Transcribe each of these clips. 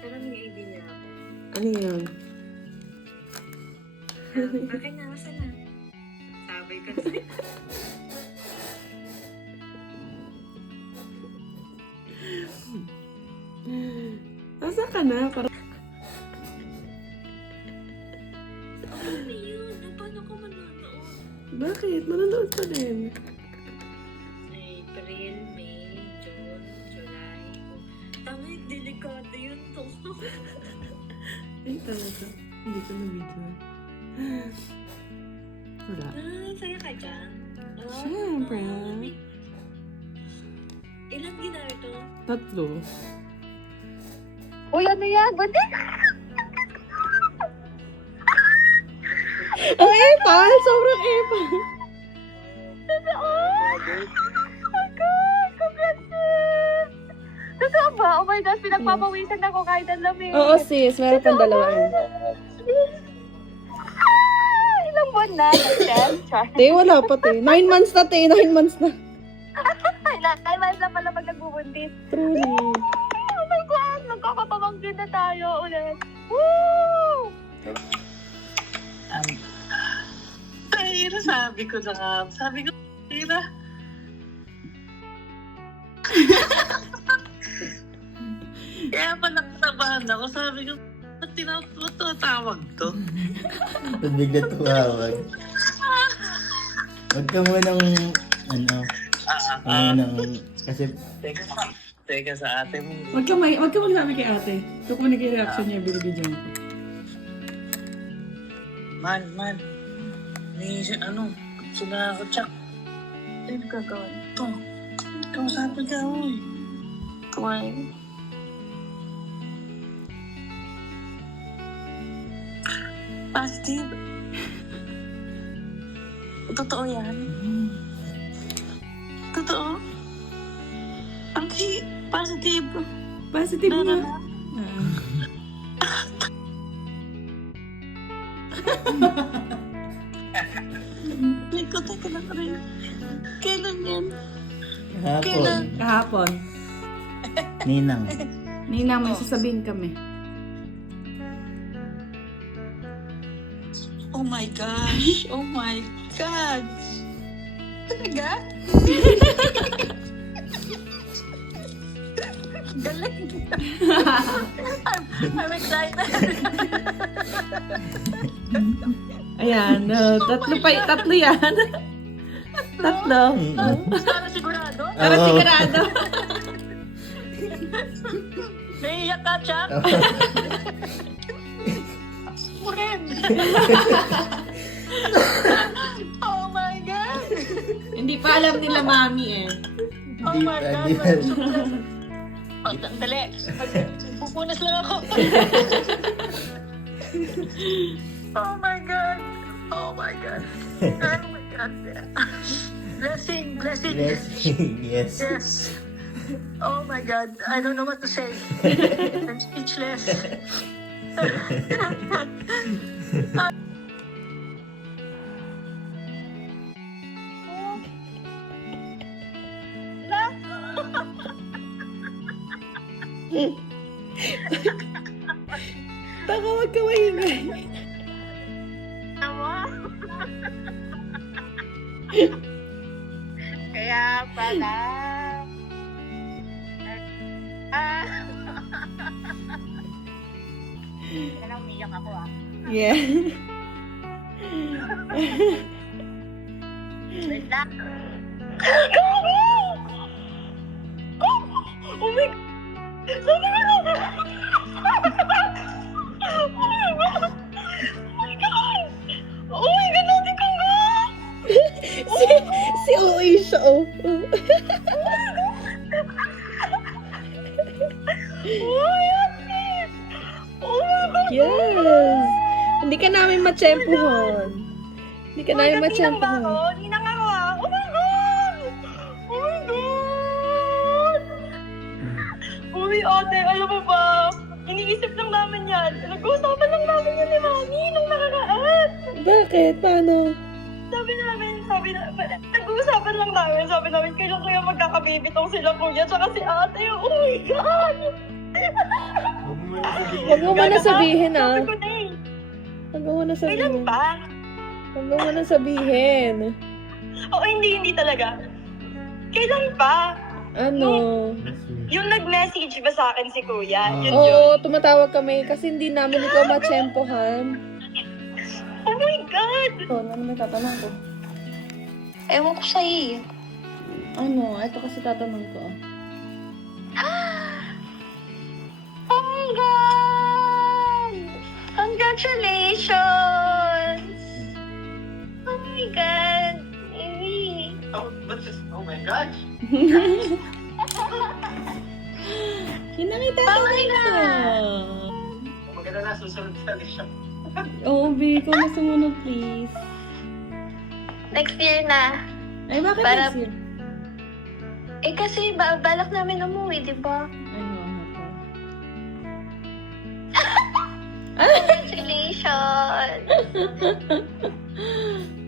Pero may idea ako. Ano yun? Akin na, asa na? Sabay ka na. Asa ka na? Parang... Ano yun? Paano ko manonood? Bakit? Manonood pa din. April, May, June, July. Tama yung delikado yun to. Ay, talaga. Hindi ko na-video. Wala. Saya ka dyan? Siyempre. Ilang ginar to? 3. Uy, ano yan? Buti! Ang epal! Sobrang epal! Totoo! Oh my God! Congrats! Totoo ba? Oh my gosh, pinagpapawisan ako kahit ang lamig. Oo sis, meron pang dalawa yun. Ilang buwan na? Nag-10? Char. Te, wala pa te. 9 months na te, 9 months na. Ay, mas na pala pag nagbubuntis. Truly. Oh my God! Magkakapamangkin na tayo ulit. Woo! Tahira, sabi ko na nga. Sabi ko, Tahira. Kaya pala kinabahan ako. Sabi ko, ba't tinatawag to? Ba't bigla tumawag? Huwag ka munang, kasi Teka sa ate mo. Wag ka magsabi kay ate. Kukunin ko yung reaction niya, binibidyo ko. Man. May sila ako, Chuck. Ano gagawin? Ito. Kausapin ka, uy. Why? Positive. Totoo yan? Totoo? Positive. Positive nga. Teka lang rin. Kailan yan? kahapon, Kahapon. ninang. Ninang, may sasabihin kami. Oh my gosh. Oh my God. Talaga? Galing. I'm excited. Ayan, tatlo yan. Tatlo. Para sigurado? Para sigurado. Naiiyak ka, Chuck? Friend. Oh my God. Hindi pa alam nila mami eh. Oh Hindi my pa God. yan. Oh, dali. Pupunas lang ako. Oh my God. Oh my God. Oh my God. Blessing. Blessing, yes. Yes. Oh my God. I don't know what to say. I'm speechless. Taka, wag ka maingay. Tama? Kaya pala. Kaya umiyak ako Yeah. Wait lang. Oh my God! Sabi ko na! Oh my God, natin ko nga! si OA siya, oh. Yes. Hindi ka namin matsempuhan. Hindi ka namin matsempuhan. Ninang ako ah! Oh my God! Oh my God! Uy, ate, alam mo ba? Iniisip lang namin yan. Nag-uusapan lang namin yan ni Mami nung nakaraan. Bakit? Paano? Nag-uusapan lang namin. Sabi namin, kailan kaya magkakababy tong sila kuya tsaka si ate. Oh my God! Huwag mo muna sabihin, ah. Sabi ko na eh. Huwag mo muna Kailan sabihin. ba? Huwag mo muna sabihin. Oo, hindi talaga. Kailan ba? Ano? Yung nag-message ba sa akin si Kuya? Yun yun. Oo, tumatawag kami kasi hindi namin ikaw matsyempohan. Oh my God! Ano naman tatanong ko? Ewan ko sa'yo. Ano? Ito kasi tatanong ko. Oh my God! Congratulations! Oh my God! Amy! Oh my gosh. Kinakita Oh my God! Maganda na susunod sa siya. Oo, B. Kung gusto mo na, please. Next year na. Ay, bakit Para- next year? Eh kasi balak namin umuwi, di ba? Ay, oo nga po. Congratulations!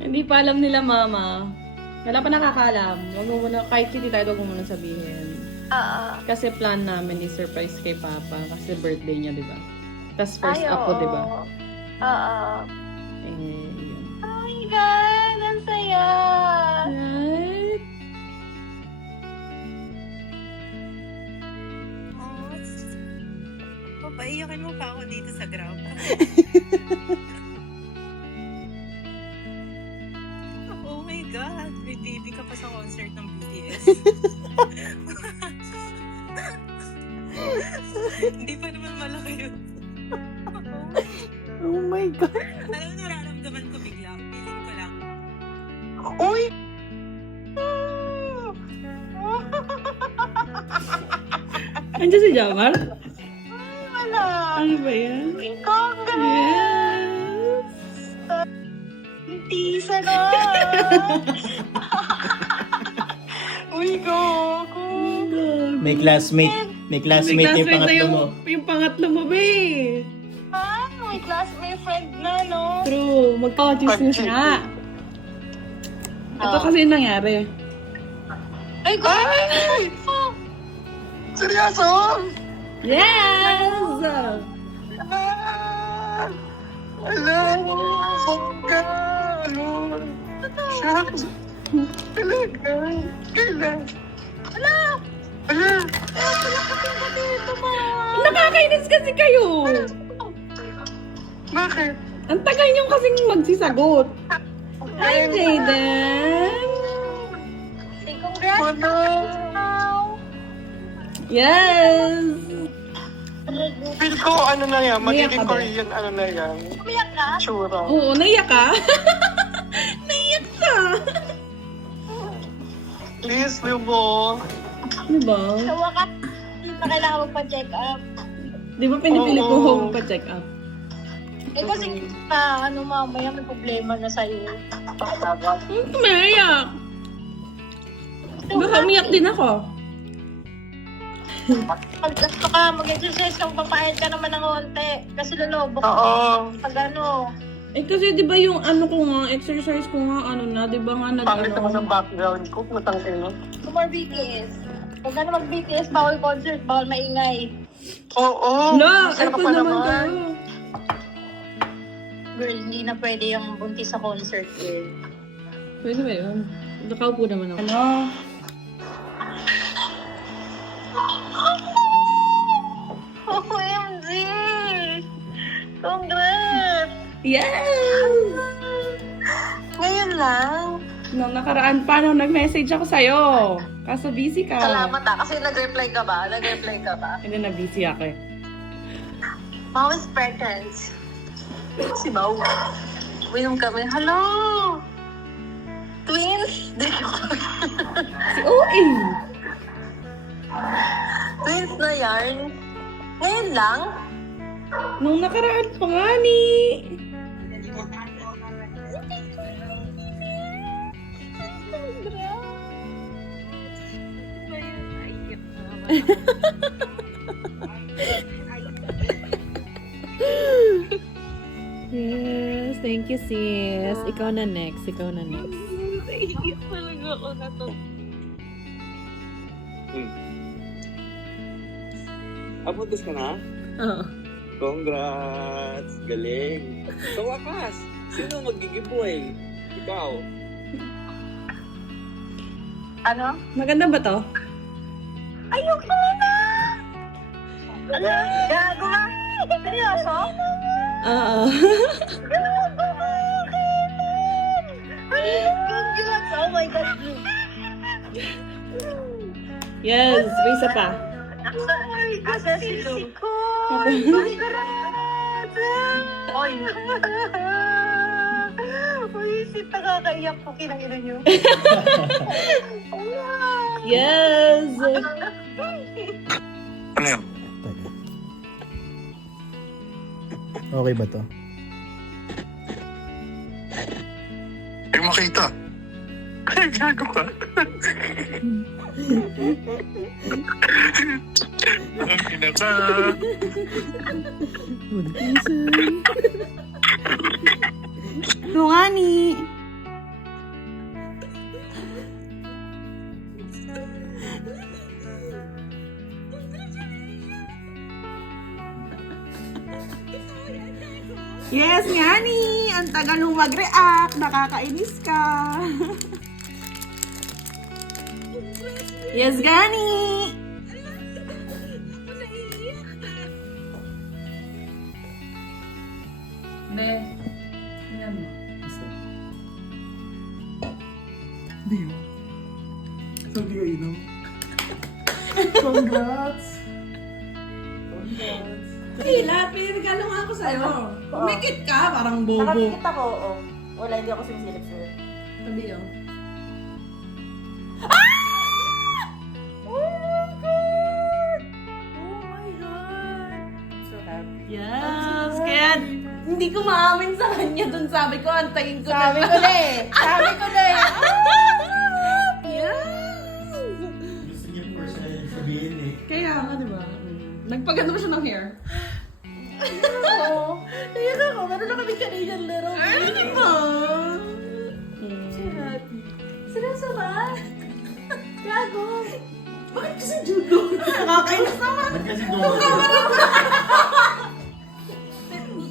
Hindi pa alam nila, mama. Wala pa nakakaalam. Wag mo muna, kahit hindi tayo, wag mo muna sabihin. Oo. Kasi plan namin i-surprise kay Papa kasi birthday niya, di ba? Tapos first Ay, apo, oo. di ba? Oo. Eh, yun. Oh my God! Ang saya! Right? Papaiyakin mo pa ako dito sa ground. Oh my God! May baby ka pa sa concert ng BTS. Hindi pa naman malaki yun. Oh my God. Alam mo, nararamdaman ko bigla. Feeling ko lang. Uy! Andiyan si Jamar? Wala! Ano ba yan? Congrats! Yes! Tisa na! Uy, go! May classmate yung pangatlo mo. Yung pangatlo mo, be. Ah, may may friend na, no? True. Magka-chismis nga. Ito kasi yung nangyari. Ay, go! Seryoso? Yes! Alam mo, bongga. Shucks. Talaga. Kailan? Ala. Nakakainis kasi kayo. Bakit? Ang tagal nyo kasing magsisagot. Hi, Jaden. Say congrats! Ano? Yes! Feel ko ano na yan, Umiyak magiging ka ba? Korean ano na yan. Umiyak ka? Tsura. Oo, naiyak ka? Naiyak ka? Please, Lubo. Ano ba? Sa wakas, hindi na kailangan magpa-check up. Di ba pinipili ko Oo. home pa-check up? Eh kasi, ano mamaya may problema na sa'yo. Umiyak. Baka umiyak din ako. Pag gusto ka, mag-exercise kang papayad ka naman ng konti. Kasi lolobo ka. Oo. Pag ano, Eh kasi di ba yung ano ko nga, exercise ko nga, ano na, di ba nga Pangit naman sa nag-ano? background ko, matangkin no? more BTS. Pag ano mag-BTS, bawal concert, bawal maingay. Oo. No, Saan ka ito pa naman kayo. Girl, hindi na pwede yung buntis sa concert, girl. Pwede ba yun? Nakaupo naman ako. Ano? OMG! Congrats! Yes! Ngayon lang. Nung nakaraan pa, nung nag-message ako sa'yo. Kaso busy ka. Salamat kasi nag-reply ka ba? Nag-reply ka ba? Hindi na busy ako eh. Mom is pregnant. Si Bao. Uminom kami. Hello! Twins! Si OA! Twins na yan. Ngayon lang? Nung nakaraan pa nga ni. Yes, thank you sis. Ikaw na next, ikaw na next. Naiiyak talaga ako na to. Abuntis ka na? Oo. Congrats! Galing! Sa wakas, sino mag-giveaway? Ikaw. Ano? Maganda ba to? Ayoko na! Ano? Gago ba? Seryoso? Oo. Gago ba? Congrats! Oh my God, Blue. Yes, may isa pa. Asa si Blue? Congrats! Oy! Uy, si nakakaiyak po kinangina niyo. Yes! Ano yun? Okay ba to? Ay, makita. Ay, gago ka. Ang ina ka. Tungani. Yes, Ngani! Ang tagal mong mag-react. Nakakainis ka. Yes, Gani! Be, tingnan mo. Sabi ko inom. Congrats! Hila, pinagalo nga ako sa'yo. Umikit ka, parang bobo. Nakakita ko, oo. Wala, hindi ako sumisilip sa'yo. Sabi yun. So happy. Yes, kaya hindi ko maamin sa kanya dun. Sabi ko, antayin ko Sabi ko na eh. Sabi ko na eh. Yes! Gusto niya personal sabihin eh. Kaya nga, di ba? Nagpaganda ba siya ng hair? Oo. Ayun ako, meron na kami Canadian little baby. Di ba? Seryoso ba? Gago. Bakit kasi judo? Nakakainis naman. Ba't kasi doon?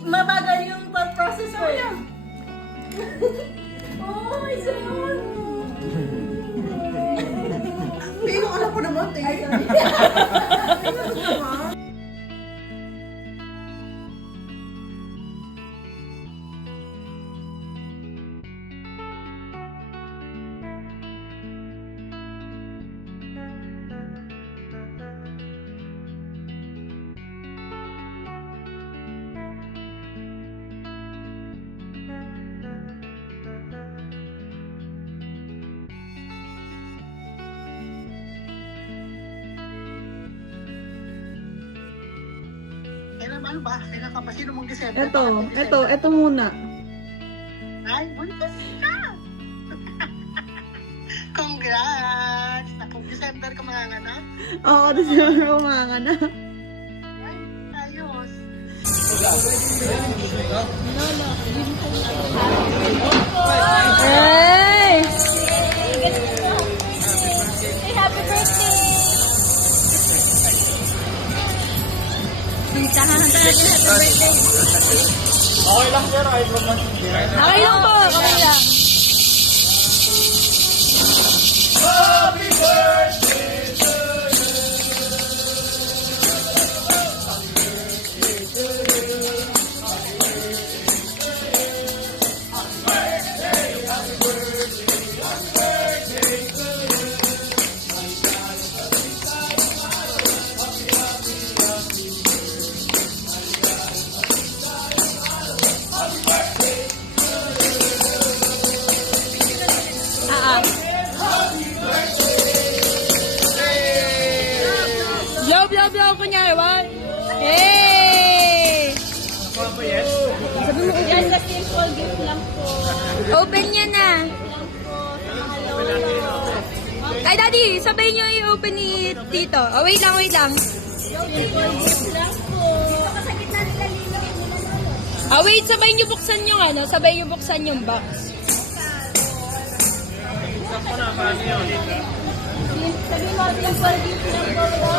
Mabagal yung thought process ko eh. Oh my God. Pero alam ko naman, Ay, sorry. Ano ba? Sino ka ba? Sino mong December? Ito muna. Ay, buntis ka! Congrats! Nakong December ka mga anak? Oo, December umangan na. Ay, ayos. Hey! Happy birthday! Okay lang po, okay lang. Blow, kunyari, one. Hey! Sabi mo, yan na simple gift lang po. Open niya na. Ay, Daddy, sabay niyo i-open ni Tito. Oh, wait lang. Ah, wait, sabay niyo buksan yung ano, sabay niyo buksan yung box. Sabi mo, simple gift lang po.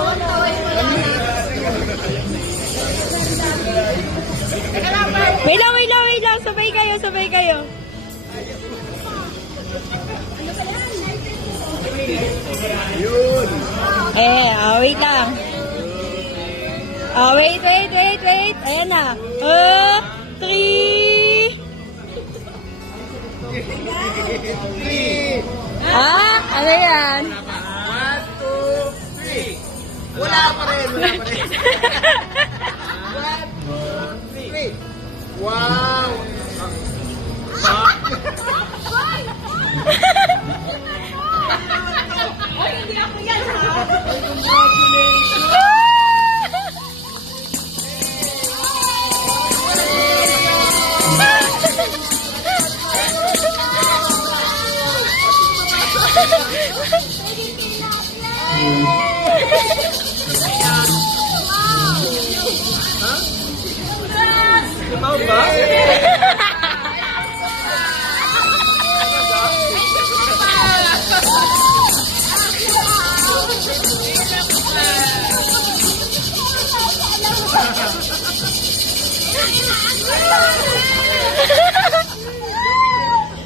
Wait lang. Wait. Ayan na. 3. Ano yan? 1, 2, 3. Wala pa rin. 1, 2, 3. Wow!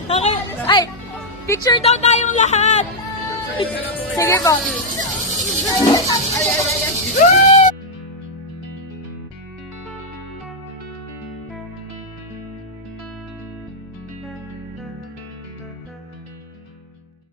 Okay. Ay, picture daw tayong lahat. Sige po.